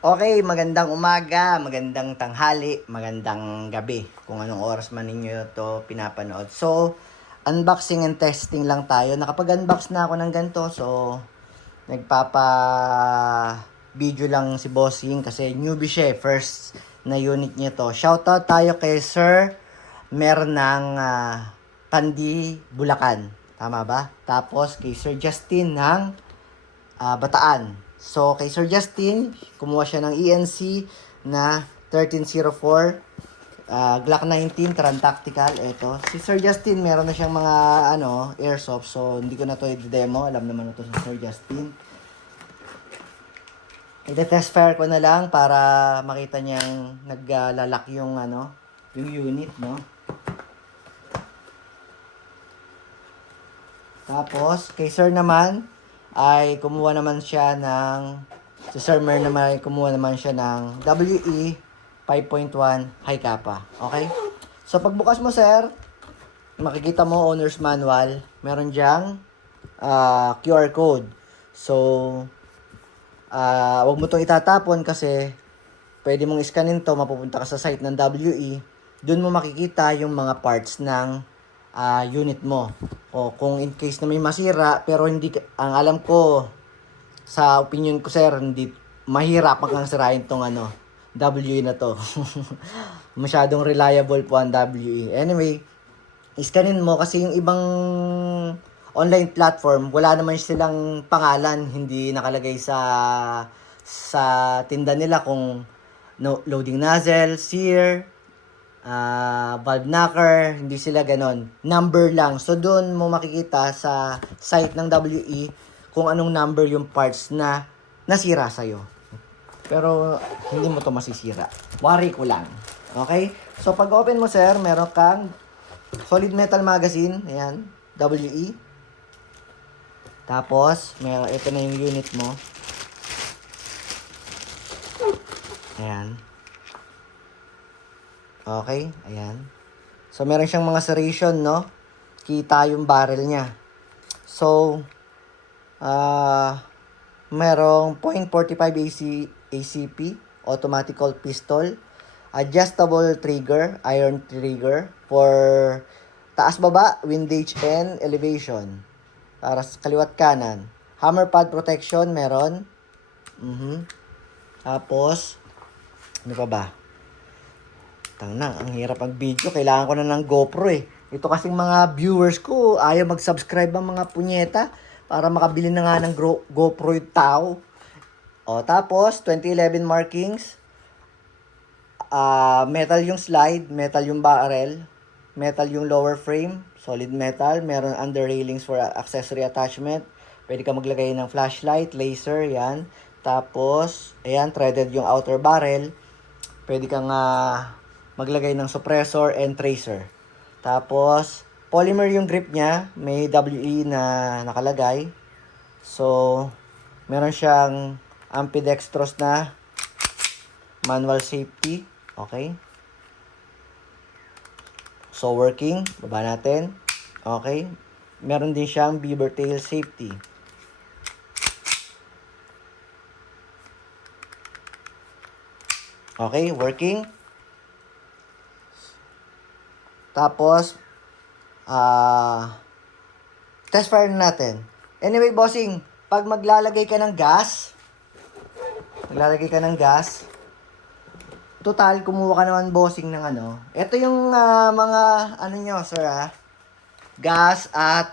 Okay, magandang umaga, magandang tanghali, magandang gabi, kung anong oras man ninyo to pinapanood. So, unboxing and testing lang tayo. Nakapag-unbox na ako ng ganito, so nagpapa-video lang si Bossing kasi newbie siya, first na unit niya to. Shoutout tayo kay Sir Mer ng Pandi, Bulacan. Tama ba? Tapos kay Sir Justin ng Bataan. So, kay Sir Justin, kumuha siya ng ENC na 1304 Glock 19 Taran Tactical. Ito. Si Sir Justin, meron na siyang mga airsoft. So, hindi ko na to i-demo. Alam naman na to si Sir Justin. I-test fire ko na lang para makita niyang naglalak yung yung unit, no? Tapos, kay Sir naman, ay kumuha naman siya ng, si Sir Mer naman ay kumuha naman siya ng WE 5.1 High Kappa. Okay? So, pagbukas mo, Sir, makikita mo owner's manual. Meron diyang QR code. So, wag mo itong itatapon kasi pwede mong iskanin to, mapupunta ka sa site ng WE. Doon mo makikita yung mga parts ng unit mo. O kung in case na may masira, pero hindi, ang alam ko, sa opinion ko sir, hindi, mahirap kang sirain tong WE na to. Masyadong reliable po ang WE. Anyway, iskanin mo kasi yung ibang online platform, wala naman silang pangalan, hindi nakalagay sa tinda nila kung loading nozzle, sear, valve knocker, hindi sila ganon. Number lang. So, doon mo makikita sa site ng WE kung anong number yung parts na nasira sa'yo. Pero, hindi mo to masisira. Worry ko lang. Okay? So, pag open mo, sir, meron kang solid metal magazine. Ayan. WE. Tapos, ito na yung unit mo. Ayan. Okay, ayan. So, meron siyang mga serration, no? Kita yung barrel niya. So, merong .45 ACP, automatic pistol, adjustable trigger, iron trigger, for taas-baba, windage and elevation. Para sa kaliwat kanan. Hammer pad protection, meron. Tapos, ano pa ba? Ang hirap ang video. Kailangan ko na ng GoPro eh. Ito kasing mga viewers ko, ayaw mag-subscribe ang mga punyeta para makabili na nga ng GoPro yung tao. O, tapos, 2011 markings. Metal yung slide, metal yung barrel, metal yung lower frame, solid metal. Meron under railings for accessory attachment. Pwede ka maglagay ng flashlight, laser, yan. Tapos, ayan, threaded yung outer barrel. Pwede kang maglagay ng suppressor and tracer. Tapos, polymer yung grip niya. May WE na nakalagay. So, meron siyang ambidextrous na manual safety. Okay. So, working. Baba natin. Okay. Meron din siyang beaver tail safety. Okay, working. Tapos, test fire natin. Anyway, bossing, pag maglalagay ka ng gas, total, kumuha ka naman, bossing, ng ito yung mga, nyo, sir, gas at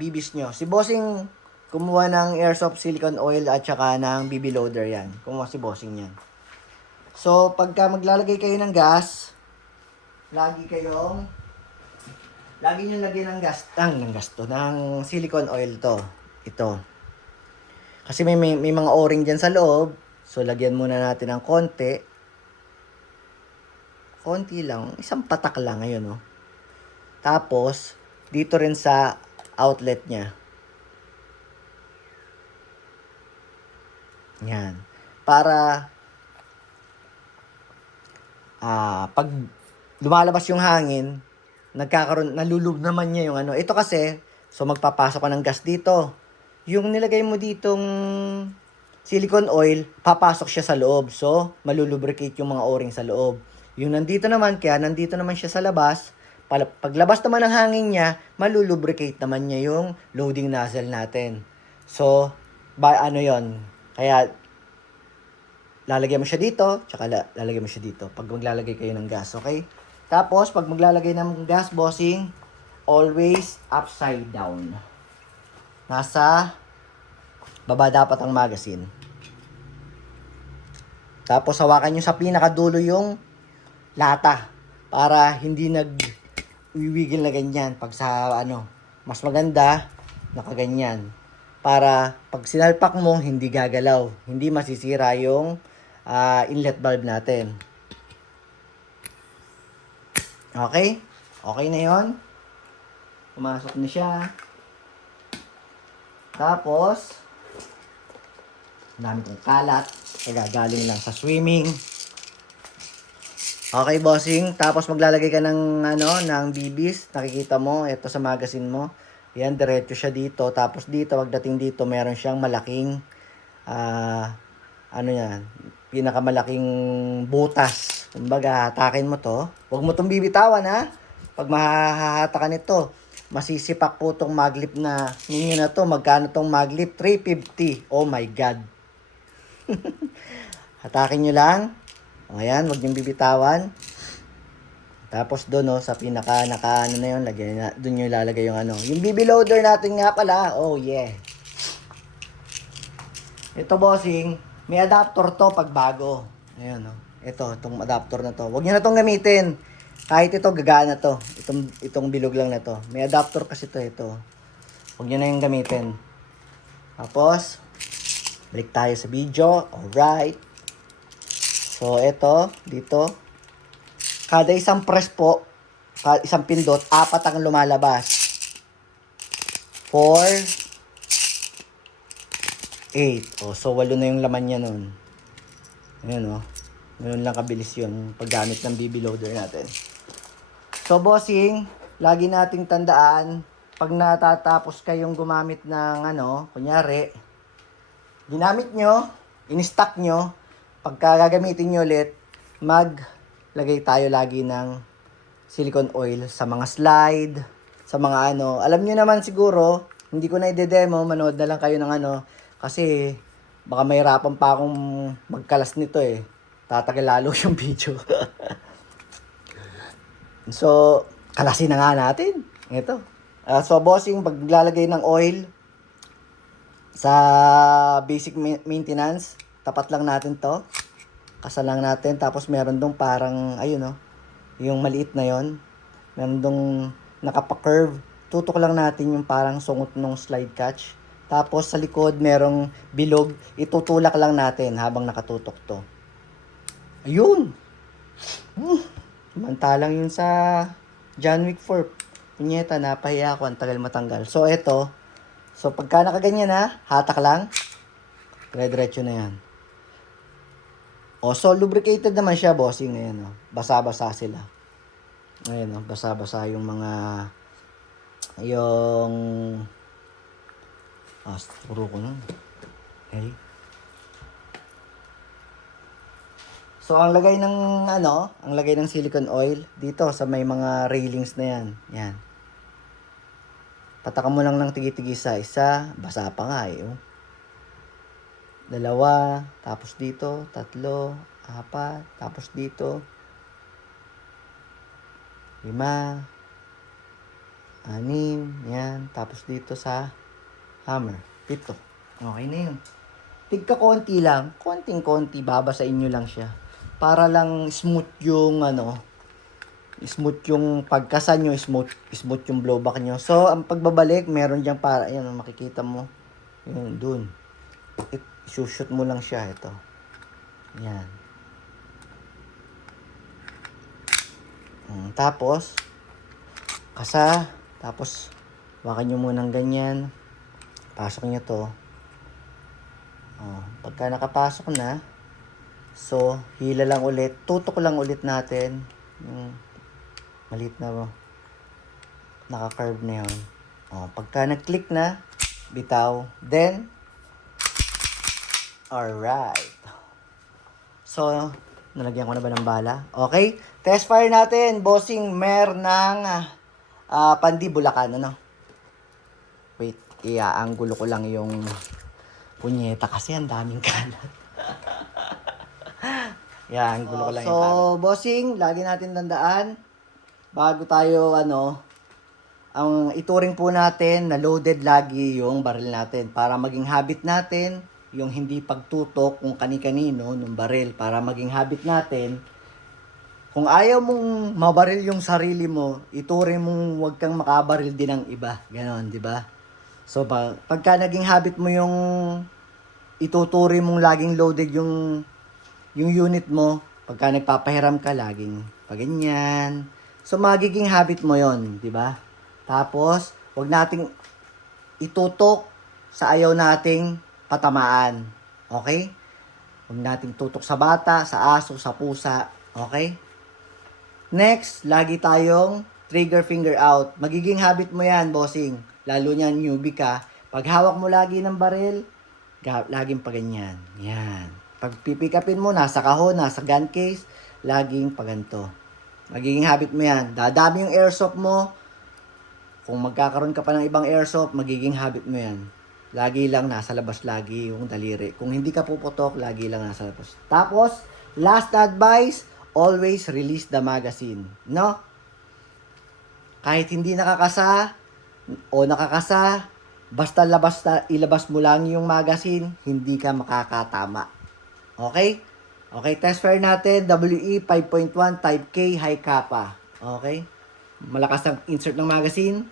bibis nyo. Si bossing, kumuha ng airsoft silicone oil at saka ng BB loader yan. Kumuha si bossing yan. So, pagka maglalagay kayo ng gas, lagi nyo lagyan ng silicone oil to. Ito. Kasi may mga o-ring dyan sa loob. So, lagyan muna natin ng konti. Konti lang. Isang patak lang. Ayun, no? Tapos, dito rin sa outlet niya. Yan. Para pag lumalabas yung hangin, nalulub naman niya yung Ito kasi, so magpapasok ka ng gas dito. Yung nilagay mo ditong silicone oil, papasok siya sa loob. So, malulubricate yung mga o-ring sa loob. Yung nandito naman, kaya nandito naman siya sa labas. Paglabas naman ng hangin niya, malulubricate naman niya yung loading nozzle natin. So, ano yon? Kaya, lalagyan mo siya dito, tsaka lalagyan mo siya dito. Pag maglalagay kayo ng gas, okay? Tapos, pag maglalagay ng gas, bossing, always upside down. Nasa baba dapat ang magazine. Tapos hawakan nyo sa pinakadulo yung lata para hindi nag-wiwigil na ganyan pag sa mas maganda nakaganyan para pag sinalpak mo hindi gagalaw, hindi masisira yung inlet valve natin. Okay? Okay na 'yon. Pumasok na siya. Tapos dami kong kalat. Galing lang sa swimming. Okay, bossing. Tapos maglalagay ka ng ng bibis. Nakikita mo, ito sa magazine mo. Yan, diretso siya dito. Tapos dito, pagdating dito, meron siyang malaking yan, pinakamalaking butas. Kumbaga, hatakin mo to. Huwag mo tong bibitawan, ha. Pag mahahatakan ito, masisipak po tong maglip na ninyo na to. Magkano tong maglip? 350. Oh my God. Hatakin nyo lang. Ayan, wag niyong bibitawan. Tapos doon sa pinaka na yun, doon nyo ilalagay yung yung BB loader natin nga pala. Oh yeah. Ito, bossing, may adapter to pag bago. Ayan, itong adapter na to. Wag niyo na tong gamitin. Kahit ito gagana to. Itong bilog lang na to. May adapter kasi ito. Wag niyo na yung gamitin. Tapos balik tayo sa video. Alright. So, ito, dito. Kada isang press po, kada isang pindot, 4 ang lumalabas. 4, 8. So 8 na yung laman niya nun. Ayan, Ganun lang kabilis yun paggamit ng BB loader natin. So, bossing, lagi nating tandaan, pag natatapos kayong gumamit ng kunyari, ginamit nyo, in-stock nyo, pagka gagamitin nyo ulit, maglagay tayo lagi ng silicone oil sa mga slide, sa mga Alam nyo naman siguro, hindi ko na i-demo, manood na lang kayo ng kasi baka mahirapan pa akong magkalas nito eh. Tatagal lalo yung video. So, kalasin na nga natin. Ito. So, bossing, paglalagay ng oil sa basic maintenance, tapat lang natin to. Kasal lang natin. Tapos meron dong parang, yung maliit na yon. Meron dong nakapa-curve. Tutok lang natin yung parang sungot ng slide catch. Tapos sa likod merong bilog. Itutulak lang natin habang nakatutok to. Ayun! Samantalang yun sa John Wick 4. Punyeta, napahiya ako. Ang tagal matanggal. So, ito. So, pagka nakaganyan hatak lang. Dire-diretso na yan. So lubricated naman siya, bossing. Ayan, basa-basa sila. Ayan, basa-basa yung mga puro ko nun. Okay. So ang lagay ng silicone oil dito sa may mga railings na yan. Yan. Patakan mo lang ng tigi-tigi isa, basa pa nga eh. 2, tapos dito, 3, 4, tapos dito, 5, 6, yan, tapos dito sa hammer, 7. Okay na yun. Tigka konti lang, konting-konti, babasain nyo lang siya. Para lang smooth yung smooth yung pagkasan nyo, smooth yung blowback nyo. So, ang pagbabalik, meron dyan para, ayan, makikita mo, yun, dun. Shoot mo lang siya, ito. Yan. Tapos, tapos, wakan nyo munang ganyan. Pasok nyo to. Pagka nakapasok na, so, hila lang ulit. Tutok lang ulit natin. Yung maliit na naka-curve na yun. Pagka nag-click na, bitaw. Then, Alright. So, nalagyan ko na ba ng bala? Okay. Test fire natin. Bossing mer ng Pandi, Bulacan. Ano? Wait. Iaanggulo ko lang yung punyeta kasi ang daming kalat. Iaanggulo ko lang yung kalat. So, bossing, lagi natin tandaan, bago tayo, ang ituring po natin na loaded lagi yung baril natin para maging habit natin yung hindi pagtutok kung kani-kanino ng baril, para maging habit natin. Kung ayaw mong mabaril yung sarili mo, ituring mong huwag kang makabaril din ng iba. Ganon, di ba? So, pagka naging habit mo yung ituturing mong laging loaded yung unit mo, pagka nagpapahiram ka, laging paganyan. So, magiging habit mo yon, di ba? Tapos, huwag nating itutok sa ayaw nating patamaan. Okay? Huwag nating tutok sa bata, sa aso, sa pusa. Okay? Next, lagi tayong trigger finger out. Magiging habit mo yan, bossing. Lalo niyan, newbie ka. Pag hawak mo lagi ng baril, laging paganyan. Yan. Pag pipikapin mo, nasa kahon, nasa gun case, laging paganto. Magiging habit mo yan. Dadami yung airsoft mo. Kung magkakaroon ka pa ng ibang airsoft, magiging habit mo yan. Lagi lang nasa labas lagi yung daliri. Kung hindi ka puputok, lagi lang nasa labas. Tapos, last advice, always release the magazine. No? Kahit hindi nakakasa o nakakasa, basta ilabas mo lang yung magazine, hindi ka makakatama. Okay? Okay, test fire natin, WE 5.1 Type K High Kappa. Okay? Malakas ang insert ng magazine.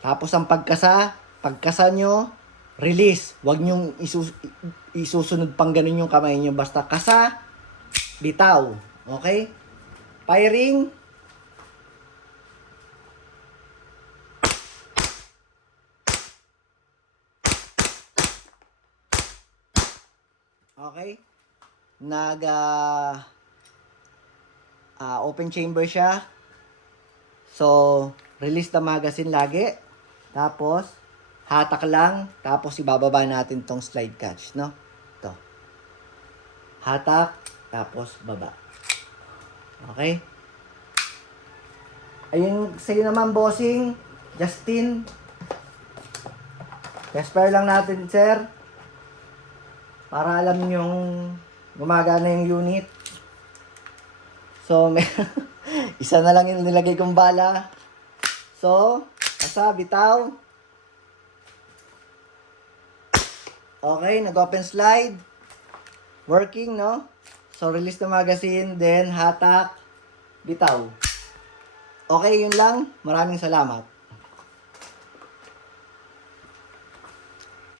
Tapos ang pagkasa nyo, release. Huwag nyong isusunod pang ganun yung kamay nyo. Basta kasa, bitaw. Okay? Firing. Okay? Open chamber siya. So, release the magazine lagi. Tapos, hatak lang. Tapos, ibababa natin tong slide catch, no? Ito. Hatak. Tapos, baba. Okay? Ayun, sa'yo naman, bossing. Justin. Test fire lang natin, sir. Para alam yung gumagana yung unit. So, isa na lang yung nilagay kong bala. So, kasa, bitaw. Okay, nag-open slide. Working, no? So, release the magazine, then hatak, bitaw. Okay, yun lang. Maraming salamat.